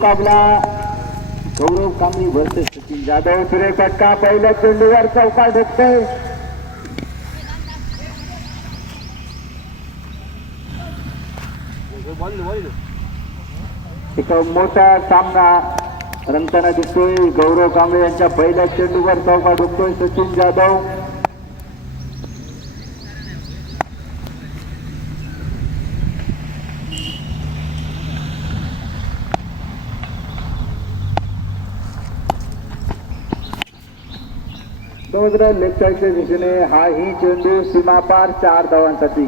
मुकाबला गौरव कांबळे वर्सेस सचिन जाधव. सुरेख फटका पहिल्या चेंडूवर चौकार ढुकतोय. एक मोठा सामना रंगताना दिसतोय. गौरव कांबळे यांच्या पहिल्या चेंडूवर चौकार ढुकतोय सचिन जाधव. समुद्र लेग साईडच्या दिशेने हा ही चेंडू सीमापार 4 धावांसाठी.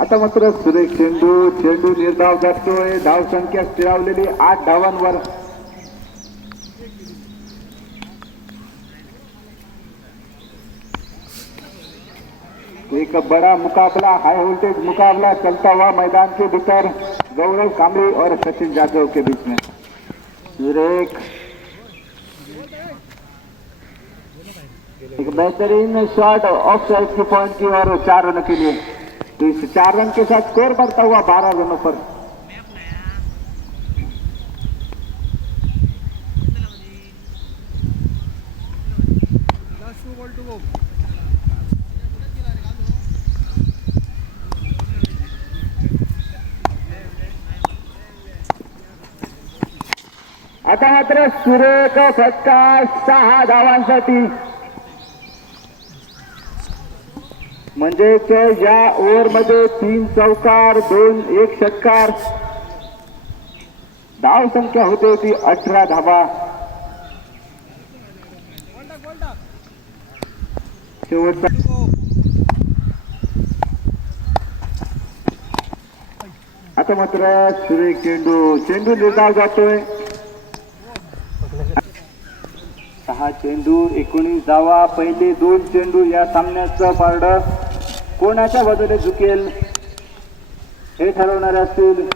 आता मात्र सुरेख चेंडू निर्धाव जातोय. धाव संख्या स्थिरावलेली 8 धावांवर. एक बड़ा मुकाबला, हाई वोल्टेज मुकाबला चलता हुआ मैदान के भीतर गौरव कांबळे और सचिन जाधव के बीच में. सुरेख एक बेहतरीन shot of side K point की और 4 रनों के लिए. तो इस 4 रन के साथ स्कोर बढ़ता हुआ 12 रनों पर. आता मात्र सुरेख फटका 6 धावांसाठी. म्हणजेच या ओव्हरमध्ये 3 चौकार 1 षटकार. धाव संख्या होते होती 18 धावा. शेवटचा आता मात्र सुरेख चेंडू निर्धाव जातोय. 6 चेंडू 19 धावा. पहिले 2 चेंडू या सामन्याचं पारडं कोणाच्या बाजूने झुकेल हे ठरवणारे असतील.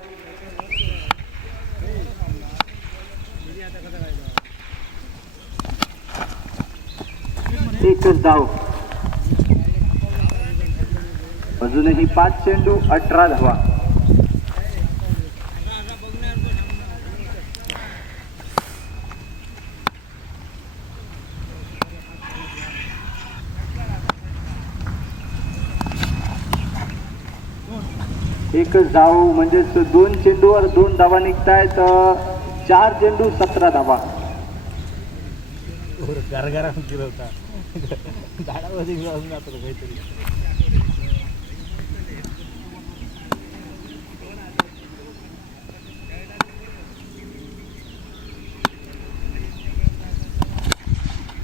एकच धाव. अजूनही 5 चेंडू 18 धावा. एकच धाव म्हणजेच 2 चेंडूवर 2 धावा निघतायत. 4 चेंडू 17 धावा.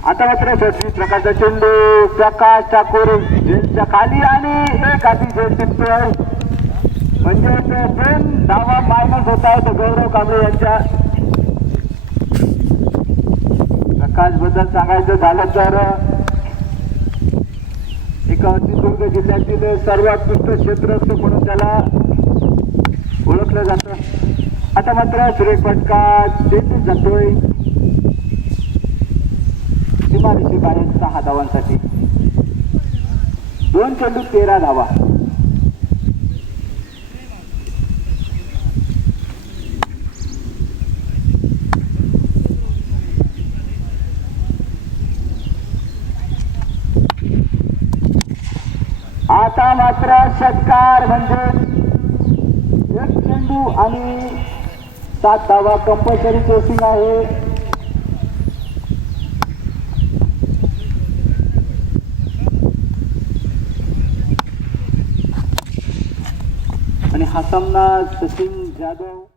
आता मात्र 25 प्रकारचा चेंडू प्रकाश ठाकूर जेलच्या खाली आणि एक हाती झेल टिपतोय. म्हणजे 2 धावा मायनस होत आहेत गौरव कांबळे यांच्या. प्रकाश बद्दल सांगायचं झालं तर सिंधुदुर्ग जिल्ह्यातील सर्वोत्कृष्ट क्षेत्रस्थ म्हणून त्याला ओळखलं जातं. आता मात्र सुरेख फटका चेंडू जातोय सीमारेषे बाहेर 6 धावांसाठी. 2 चेंडू 13 धावा. आता मात्र षटकार म्हणजे 1 चेंडू आणि 7 धावा. कंपल्सरी चेसिंग आहे. आणि हा सामना सचिन जाधव